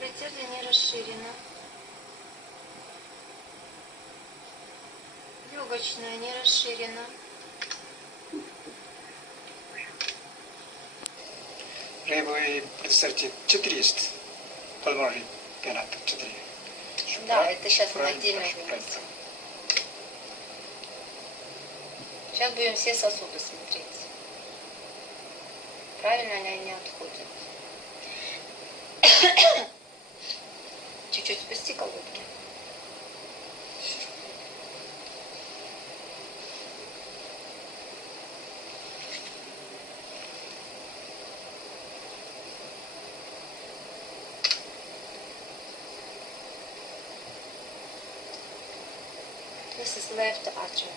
Предсердие не расширено. Легочная не расширена. Левый предсердие 4 есть. Пульмонарий пенат 4. Да, это сейчас на отдельной выносим. Сейчас будем все сосуды смотреть. Правильно ли они отходят. Чуть-чуть спусти колодки. This is left atrium.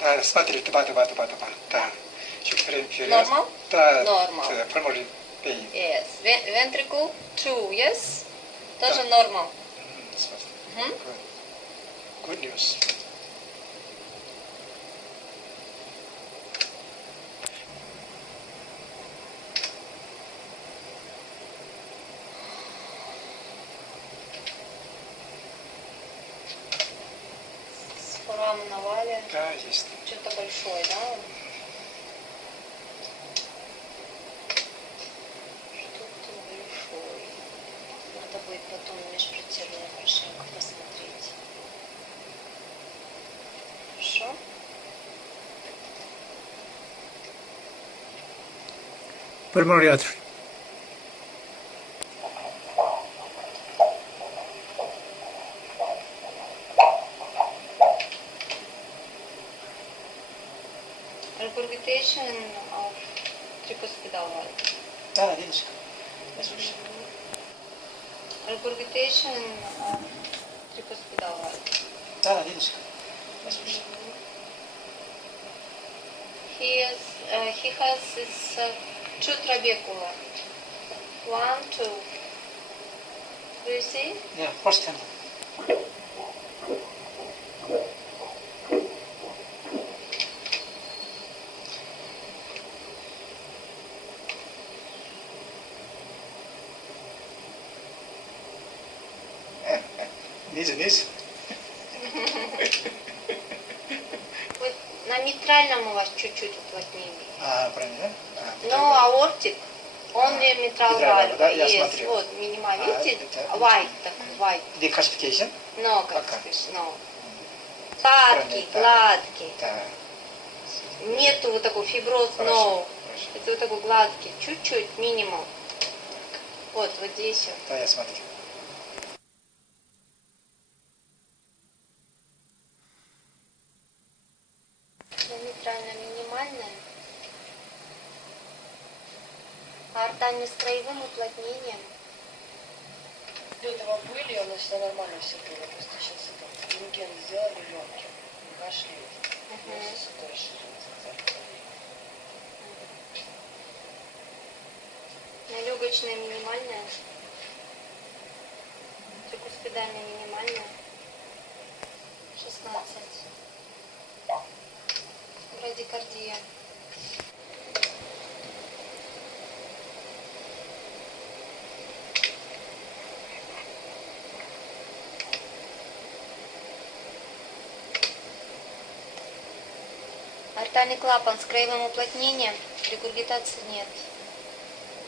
Да, смотри, тыба. Да. Чуть время вперед. Normal? Да. Normal. Pulmonary pain. Yes. Ventricle 2, yes? Тоже normal. Good news. Форамы на вале. Да, есть. Что-то большое, да? Что-то большое. Надо будет потом межпредсердие хорошенько посмотреть. Хорошо? Pulmonary atrophy. Regurgitation of tricuspidal valve. Да, денежка. Regurgitation of tricuspidal valve. Да, денежка. He has this two trabecula. 1, 2. Do you see? Yeah, first hand. Низ. Вот на митральном у вас чуть-чуть уплотнение. Правильно, да? Но аортик, он не митрал вальва. Да, я Есть, смотрю. вот, минимально, видите? White такой, white. Decalcification? No, как Пока. сказать, no. Гладкий, Да. гладкий. Да. Нету вот такого фиброз, no. Хорошо. Это вот такой гладкий, чуть-чуть, минимум. Вот здесь вот. Да, я смотрю. Митрально минимальная. А артерия с краевым уплотнением. До этого были, у нас все нормально все было. Просто сейчас это рентген сделали легким. Вошли. Сосуды расширились. Легочная минимальная. Трикуспидальная минимальная. 16. Брадикардия. Артальный клапан с краевым уплотнением, регургитации нет.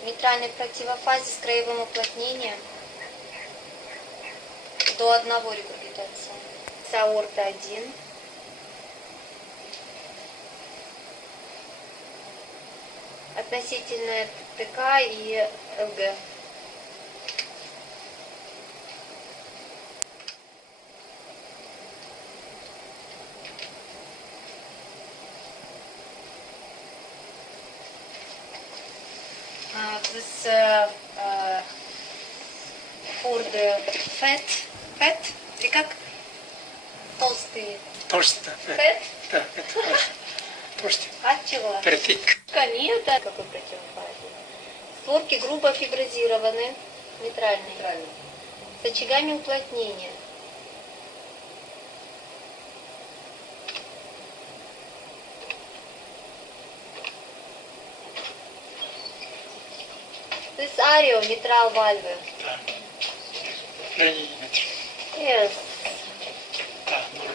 Митральный противофазе с краевым уплотнением до 1 регургитации. С аорта 1. Относительная ТК и ЛГ. This for the fat, и как толстые. Толстый. Fat? Да, это толстый. От чего? Перетик. Нет, какой противофазе. Створки грубо фиброзированы, митральные, с очагами уплотнения. This area, mitral valve. Да. Реаниметр. Yes. Да, 0.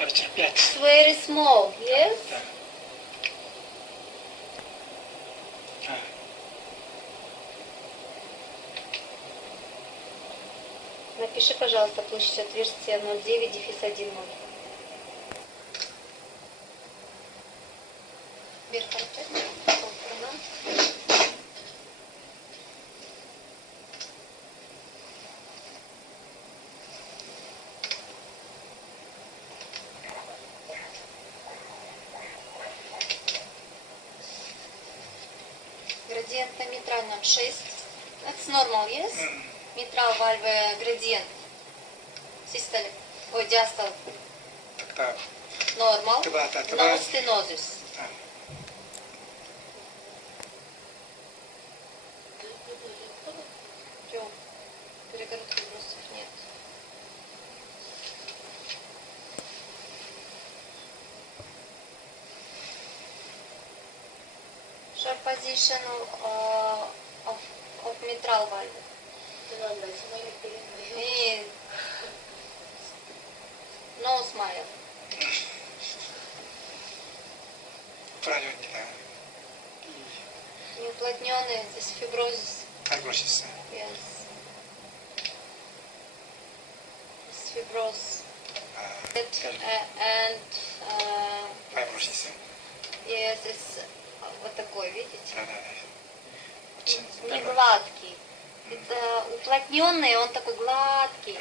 Арчер 5. It's very small. Yes. Да. Да. Напиши, пожалуйста, площадь отверстия 0,9-1,0. Вверх опять. Градиент на митраль 0,6. That's normal, yes? Mitral valve gradient. Systolic. Ой, diastolic. Тогда Normal. Два. No stenosis. да. Чё? Перегородки брусьев нет. Sharp position of mitral valve. И no smile. В районе, да. Неуплотненный, здесь фиброзис. Фиброзис. Yes. It's fibrosis. And Фиброзис. yes, it's вот такой, видите? Да, да, да. Очень Не гладкий. Это уплотненный, он такой гладкий.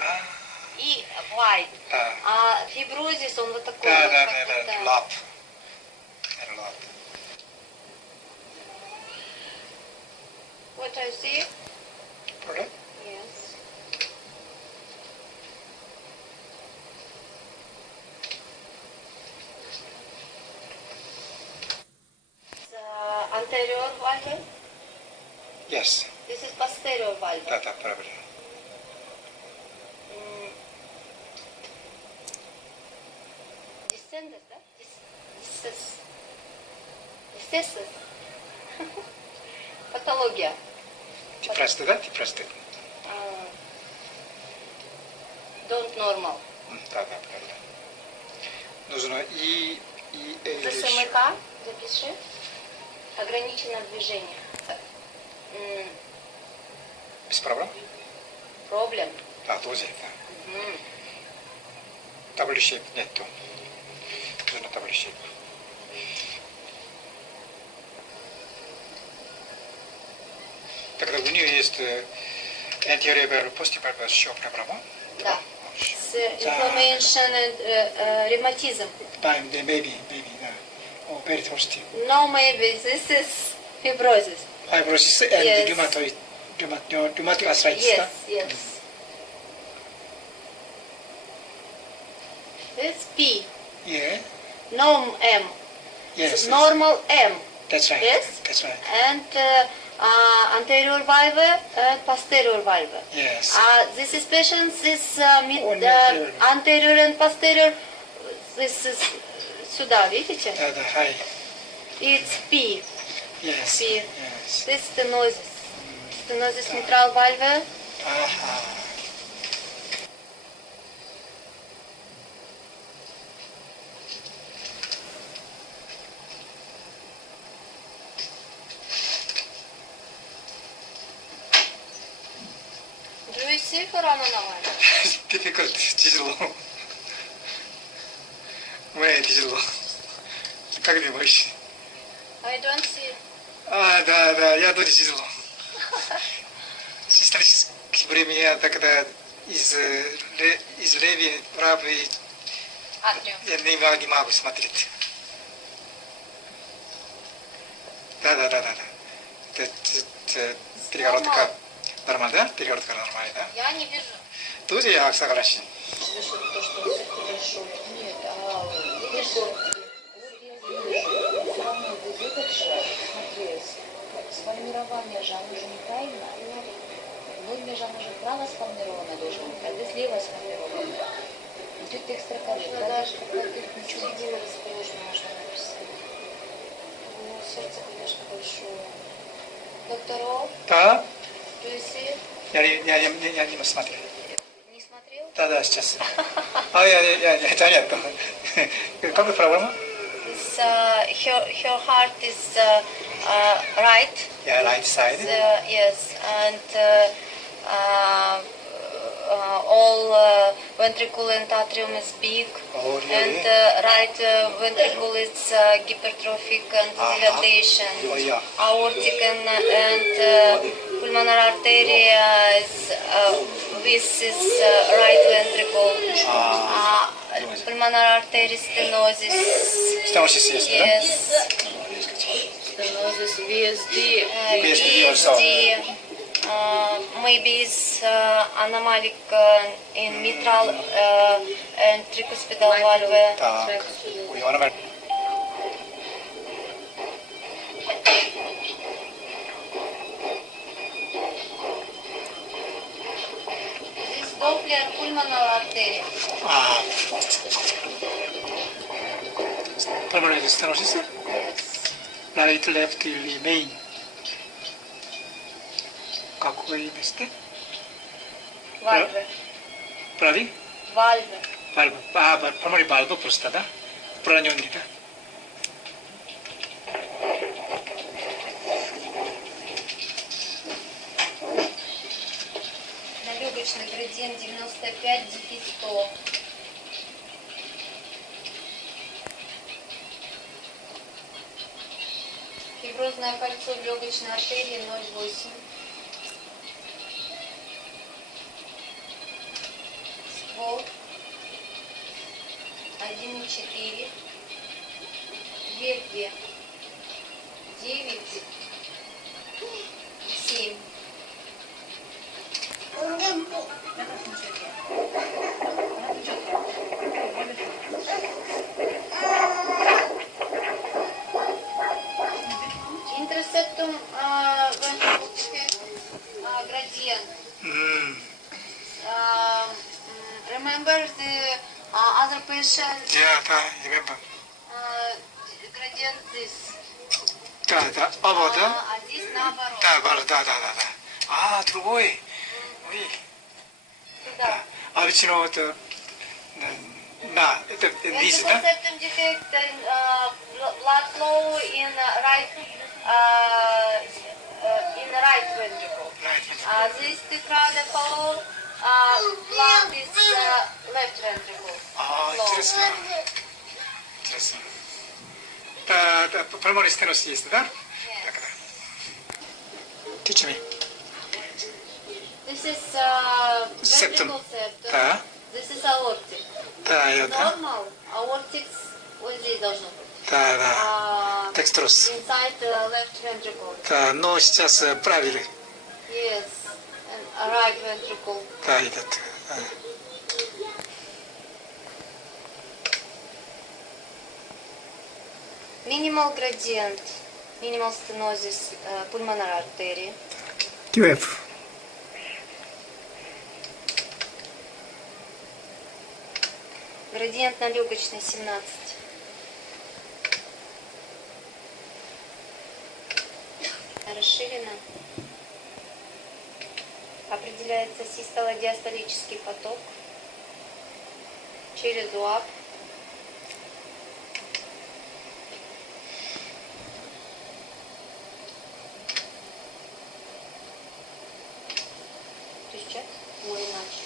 И white. Да. А фиброзис, он вот такой. Да, вот, да, как да, да. это. Лап. Лап. What I see? Problem? Yes. The anterior valve. Yes. This is posterior valve. Да, да, правильно. Descendants, да? Descendants. Патология. Ты простый, да? Ты простый. Don't normal. Да, да, правильно. Нужно и ЗСМК, запиши. Ограниченное движение. без проблем? Проблем. А, тоже, да. W-shape нету. Нужно W-shape. Тогда у нее есть anterior posterior shock проблема? Да. С inflammation and rheumatism. Maybe, да. Or very positive. No, maybe this is fibrosis. Fibrosis and Yes. rheumatic arthritis. Yes, да? yes. This P. Yeah. No M. Yes. Normal M. That's right. Yes? That's right. And anterior valve and posterior valve. Yes. This is patients is Only anterior. anterior and posterior. This is сюда, видите? Да, да, high. It's P. Yes. P. Yes. This stenosis. Stenosis mitral valve. Ага. Do you see Романовой? Difficult, тяжело. Мне тяжело. Как думаешь? I don't see. А, да, да, я тоже тяжело. С исторического времени я тогда из левой, правой, Атриум. я не могу смотреть. Да. Это перегородка нормально, да? Перегородка нормальная, да? Я не вижу. Тоже я согласен. Слышит то, что он все-таки большой. Нет, видишь, вот я вижу, все равно вот этот же, смотри, сформирование же, оно же неправильно. Норме же оно же право сформировано должно быть, а ты слева сформировано. Идет экстракалит. Можно даже ничего не делать, конечно, можно написать. У него сердце, конечно, большое. Докторов, Да? do you see it? Я не смотрел. Не смотрел? Да, сейчас. Это нет. Какая проблема? Her heart is right. Yeah, right side. Yes, and all ventricle and atrium is big, Oh, really? and right ventricle is hypertrophic and dilatation. Oh, yeah. Aortic and pulmonary artery is this is right ventricle. Pulmonary artery stenosis. Stenosis, yes, right? Yes. Stenosis VSD. VSD also. Maybe it's anomaly in mitral and tricuspidal valve. Так, ой, она mal. This Doppler pulmonary artery. Pulmonary stenosis. Right, left, remain. Какое место? Valve. Правый? Valve. Valve. Pulmonary valve просто, да? Пророненный, да? Налегочный градиент 95 дефис 100. Фиброзное кольцо в легочной артерии 0,8. Ствол 1,4. Ветви 9 и 7. Interceptum ventricle defect gradient. Remember the other patient Yeah, да, remember. gradient this. Да, оба, да? А здесь наоборот. Да. Другой. Ой. Сюда. Обычно это это низ, да? Septum defect and blood flow in right ventricle. Right. This tetrade blood is left ventricle. Интересно. Интересно. Да, pulmonary stenosis есть, да? Yes. Teach me. This is Septum. ventricle septum. Да. This is aortic. Да, я да. Normal aortic вот здесь должно быть. Да. Dextrose. Inside left ventricle. Да, но сейчас правили. Yes. And right ventricle. Да, этот. Minimal gradient, minimal stenosis pulmonary artery. QF. Градиент на легочной 17. Расширена. Определяется систоло-диастолический поток через УАП. То есть сейчас? Ой, иначе.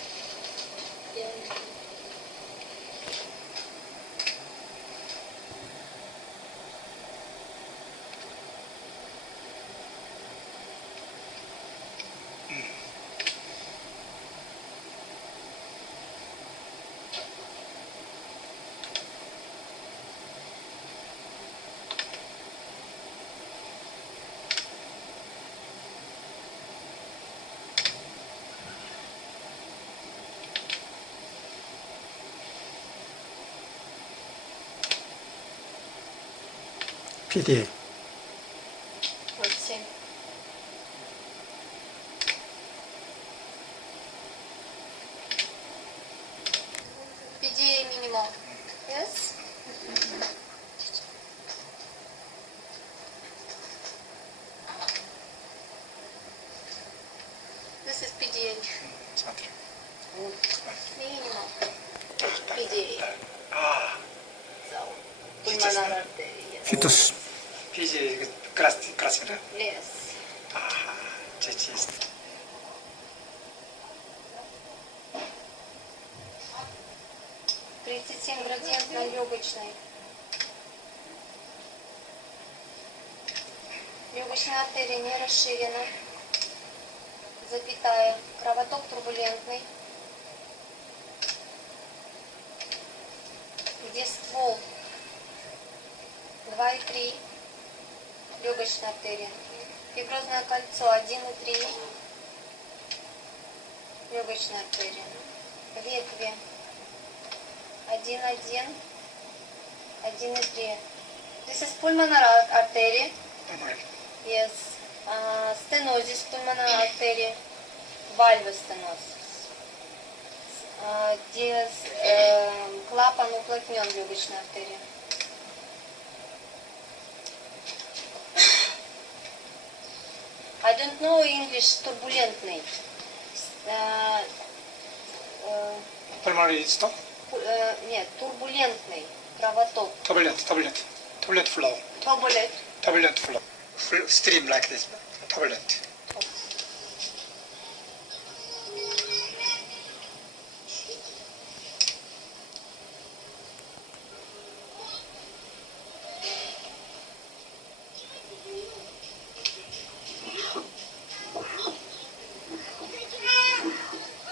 PD. Вот 7. PDA minimal. Yes? Фитус. PG красивая. Yes. Ага, честь. 37 градиентной легочной. Легочная артерия не расширена. Запятая. Кровоток турбулентный. Где ствол? 2,3. Легочная артерия. Фиброзное кольцо 1,3. Легочная артерия. Ветви 1,1. 1,3. This is pulmonary artery. Yes. Stenosis pulmonary artery. Valve stenosis. Где клапан уплотнен легочной артерии. I don't know English. Турбулентный. Pulmonary stop. Нет, турбулентный кровоток. Turbulent flow. Turbulent flow. Stream like this. Turbulent.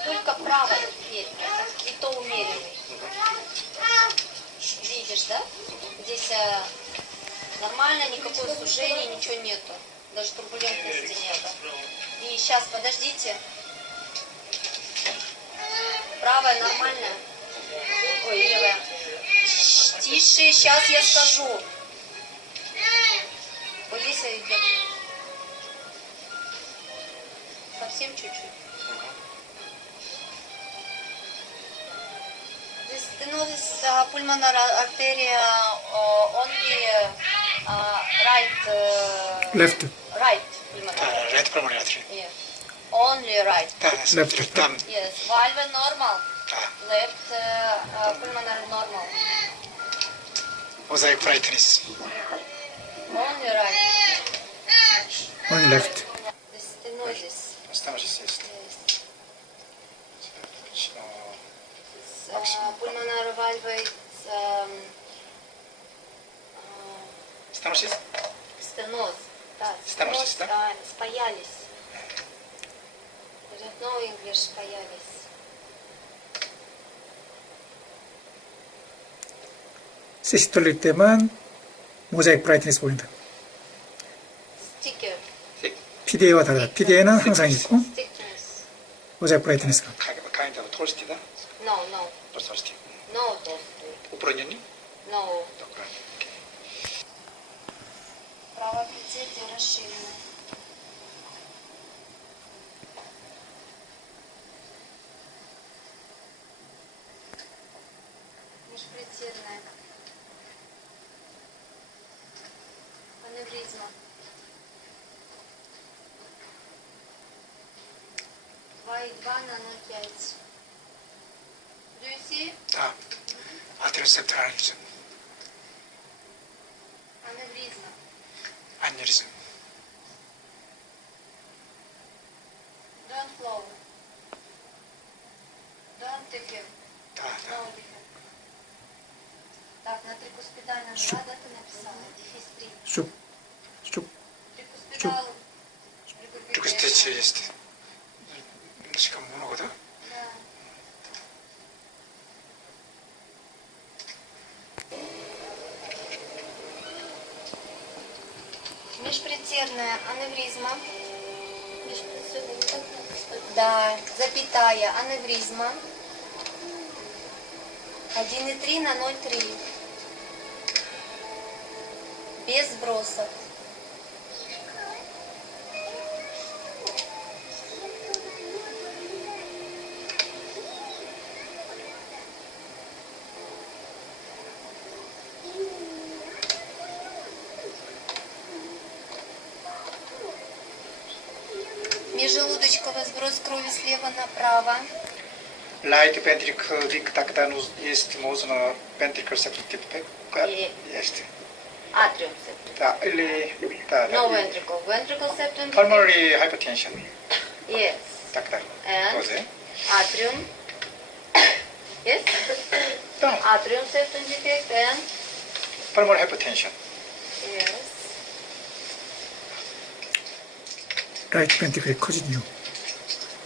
Только правая дверь, и то умеренный. Видишь, да? Здесь нормально, никакого сужения, ничего нету. Даже турбулентности нету. И сейчас, подождите. Правая нормальная. Ой, левая. Тише, сейчас я скажу. Вот здесь идет. Совсем чуть-чуть. This stenosis pulmonary artery only right. Left. Right pulmonary. Right pulmonary artery. Yes. Only right. Left. Там. Yes. Valve normal. Да. Left pulmonary normal. Mosaic brightness. Only right. On left. The stenosis. Stenosis есть. Yes. Pulmonary valve is Stenosis? стеноз. Да, Stenosis, да? Спаялись. I don't know English, спаялись. 시스톨일 때만 모자이크 브라이트니스 보인다. Sticker. PDA와 다르다. PDA는 항상 있고 Thickness. 모자이크 브라이트니스가 Kind of толст이다? No, no. толстый. No, толстый. Упроненный? No. Такой. Правое предсердие расширено. Межпредсердная. Аневризма. 2,2 на 0,5. Do you see? Да. Атеросептор аневризм. Аневризма. Аневризм. Don't flow. Don't defect. Да, No да. defect. Так, на трикуспидальном 2, да, ты написала? Дефис 3. 쭉. Трикуспидал. Только здесь есть. Слишком много, да? Да. Межпредсердная аневризма. Да, запятая аневризма. 1,3 на 0,3. Без сбросов. Межжелудочковый сброс крови слева направо. Light ventricle leak, тогда есть можно ventricle septic. Есть. Есть. Atrium septum. No ventricle. Ventricle septum. pulmonary hypertension. Yes. Doctor. And どうぜ atrium. Yes. Atrium septum defect and pulmonary hypertension. yes. 라이트 벤트클이 커진 이유.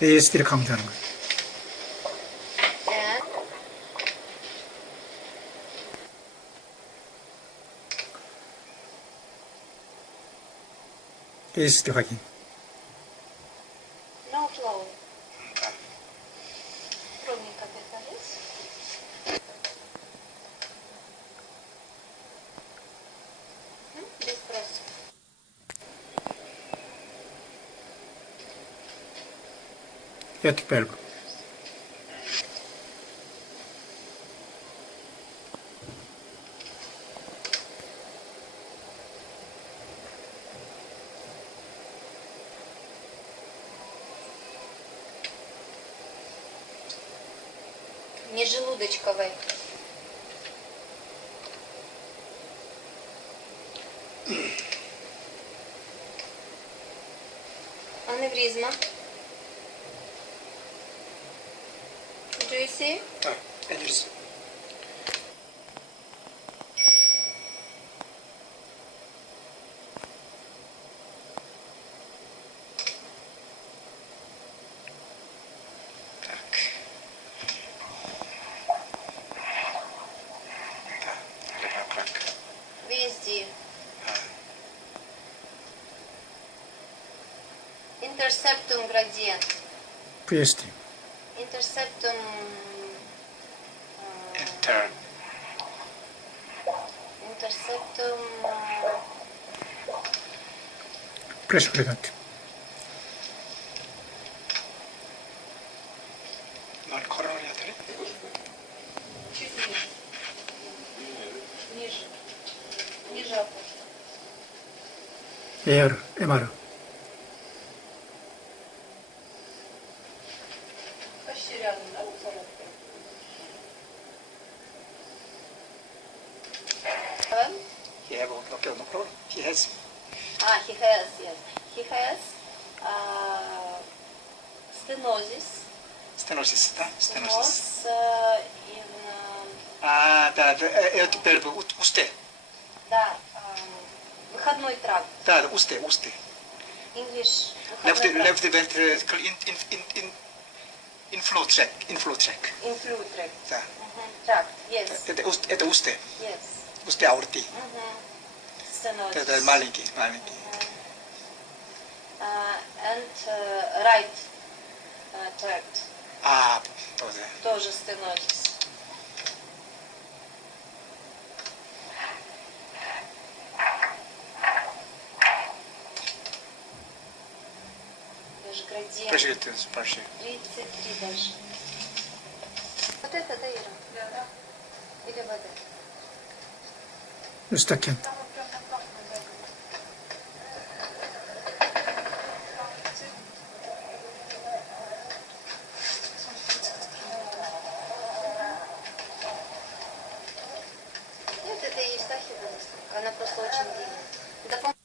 ASD를 강조하는 거예요. And ASD 확인. no flow. Кроме капиталис. Без спроса. 에어틱 밸브. Межелудочковой. Аневризма. Do you see? Aneurysm. Так. Да, рак. Везде. Интерсептум градиент. VSD. Интерсептум Enter. интерсептум 프레셔 그레디언트. Non coronary artery. чуть ниже. Ниже. Ниже опусти. AR, MR. Почти рядом, да, вот царапка? He have no problem. He has. He has, yes. He has stenosis. Stenosis. Да? Stenosis. Stenosis in, the aortic valve усте. да, выходной тракт. Да, усте. English. Left выходной тракт. ventricle inflow tract. Inflow tract. Да. Tract, yes. Это усте. Yes. усте аорти. Stenosis. Это маленький. And right tract. тоже. Тоже stenosis. Даже градиент. Спрашивай. 33 даже. Вот это, да, Ира? Да. Или вот это? 유스타켄. Там вот прям компактно, да. Нет, это и есть тахида заставка. Она просто очень длинная.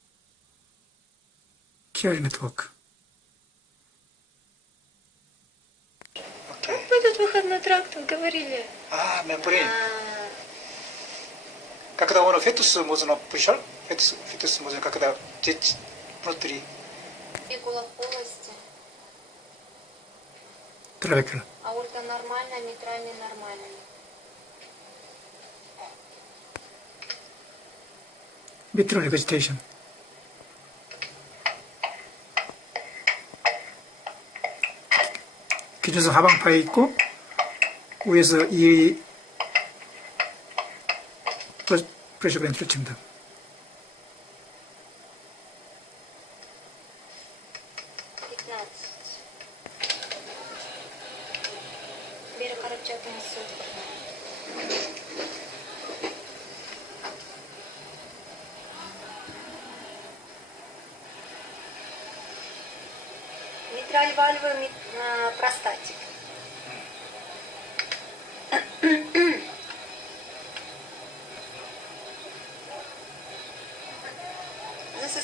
키어리 네트워크. Окей. Этот выходной тракт, говорили. мембрейн. Когда он фетус можно пришел, фетус можно когда дети внутри. Фигула в полости. 트라베큘라. Аорта нормальная, митральный нормальный. 미트럴 리거지테이션. 기준선 하방파에 있고 위에서 이 프레셔 그랜트를 칩니다. Бери корочатый супер. Митраль вальвы простатик.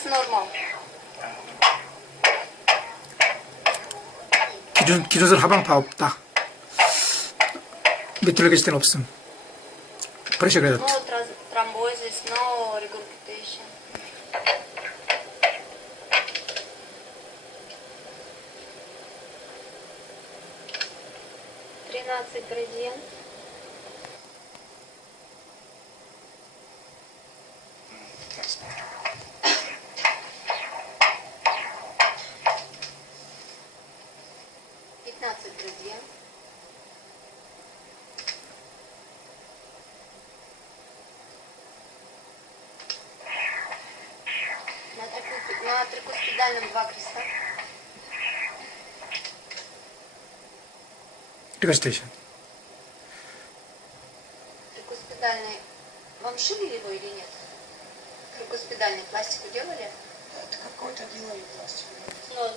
normal. 기준선 하방파 없다. 밑으로 계실 때는 없음. 프레셔 No 그래도 thrombosis, no regurgitation. Тринадцать градиент. Пятнадцать градиент. На трикуспидальном 2 креста. 리가스테이션. Трикуспидальный. Вам шили его или нет? Трикуспидальный пластику делали? Это какой-то делали пластик. Ну,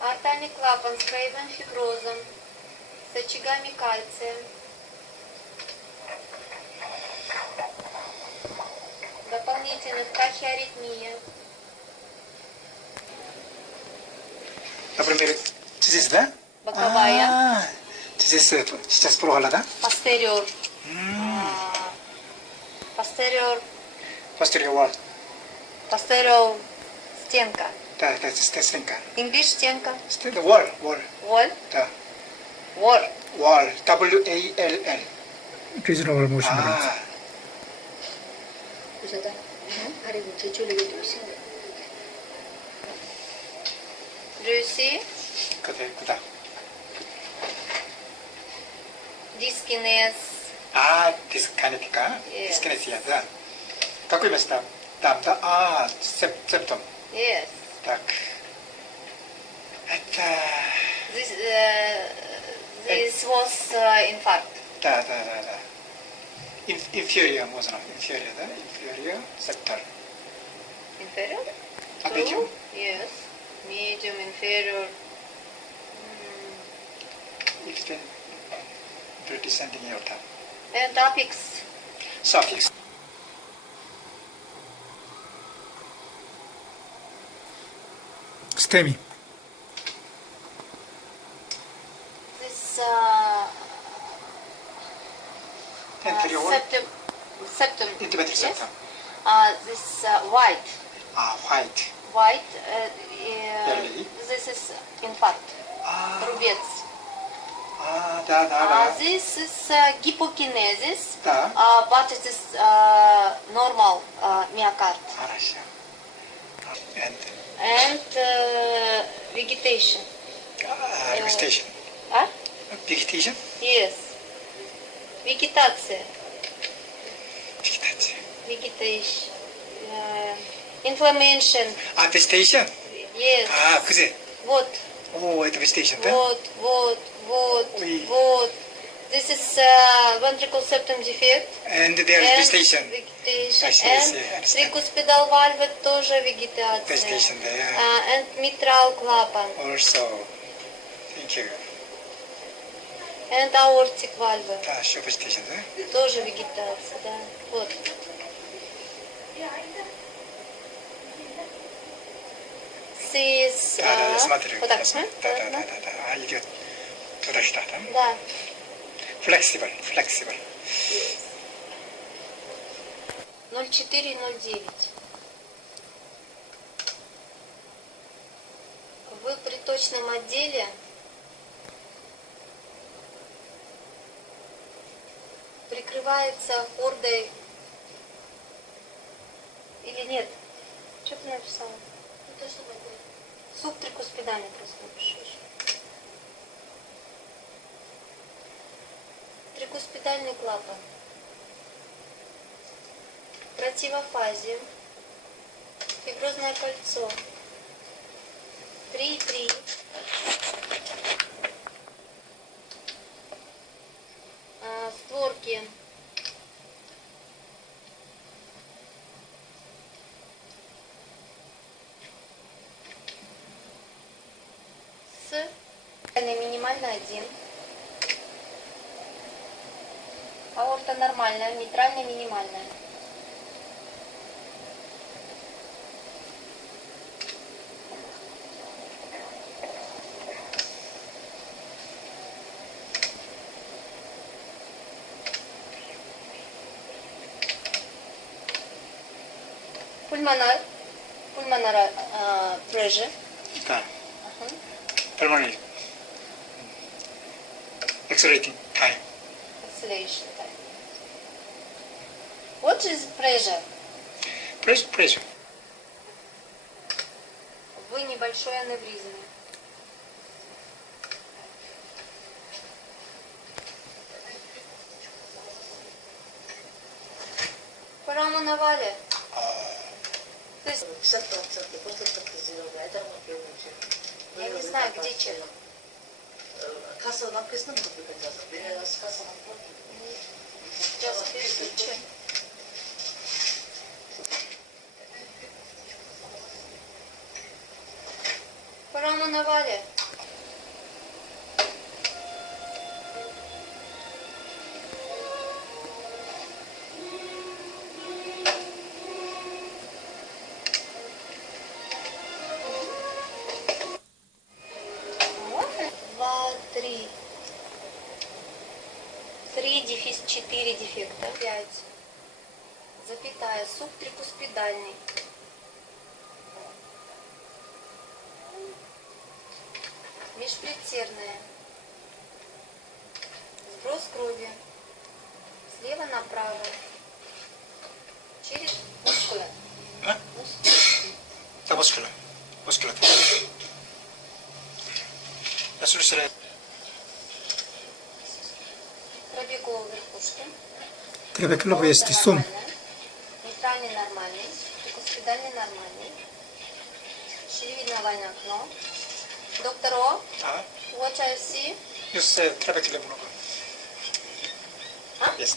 артальный клапан с краевым фиброзом, с очагами кальция. Дополнительно тахиаритмия. Например, здесь, да? Боковая. А, здесь сейчас проголода. Постериор. Постериор. Posterior wall. Постериор. Стенка. Да, стенка. English стенка. Wall, wall. Wall. Да. Wall. Wall. W-A-L-L. 리즈너블 모션 그런 거. 아, Куда? Арену чуть-чуть ведусь. Люси. 그다. Дискинез. 아, 디스카네티카. 예. 디스카네티아다. 갖고 있습니다. 다음, 아, septum. Yes. Так. Это... This was infarct. Да. Inferior можно. Inferior, да? Inferior sector. Inferior? А medium? Yes. Medium, inferior. It's been descending aorta. And apex. Suffix. 스테미. This Anterior wall. septum. Intimating Yes. septum. This white. 아, white. White. Belly. This is infarct. 아, Рубец. да. This is hypokinesis. Да. But it is normal myocard. 알았어. And And vegetation. vegetation. А? Vegetation? Yes. Вегетация. Vegetation. Vegetation. Inflammation. 아, vegetation? Yes. 아, 그지? Вот. 오, это vegetation, да? Вот. Ой. This is ventricle septum defect. And there's And vegetation. vegetation. I see, And I understand. tricuspidal valve тоже вегетация. Vegetation there. And mitral клапан. Also, thank you. And aortic valve. Да, еще vegetation, да? Тоже вегетация, да. Вот. This, Да, я смотрю. вот так. Я смотрю. Да. А, идет туда-сюда, да? Да. Flexible. 0,4 и 0,9. В приточном отделе прикрывается хордой или нет? Что ты написала? Приточном отделе. Субтрикуспидальный просто напишешь. Трикуспидальный клапан. Противофазе. Фиброзное кольцо. 3,3. Створки. С минимально 1. Аорта нормальная, нейтральная, минимальная. Pulmonar pressure. 아, pulmonary accelerating time. Acceleration time. What is pressure? Pressure. Вы небольшой аневризме. Прямо на вале. То есть 50% после подтвердила, это мы привычны. я не знаю, где чек. Касса написано, как бы хотят. Я с касса напротив. Сейчас запишу чек. Прямо на вале. Два, три. 3-4 дефекта. 5. Запятая. Субтрикуспидальный. Межпредсердная. Сброс крови. Слева направо. Через мускулы. 어? 다 muscular. Muscular. Muscular. Пробеговой верхушки. Трабекуловый есть сон. Нормальная. Нейтральный нормальный. Трикуспидальный нормальный. Ширевидное окно. Доктор О, 아, what I see? use trabecular blocker. Huh? Yes.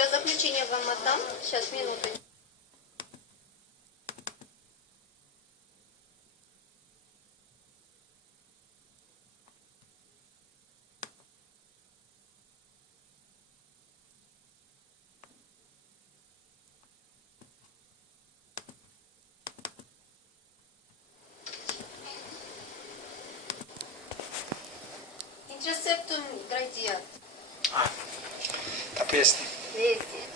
Сейчас заключение вам отдам. Сейчас, минуту. Интерсептум градиент. 아, 다 поясни. 200.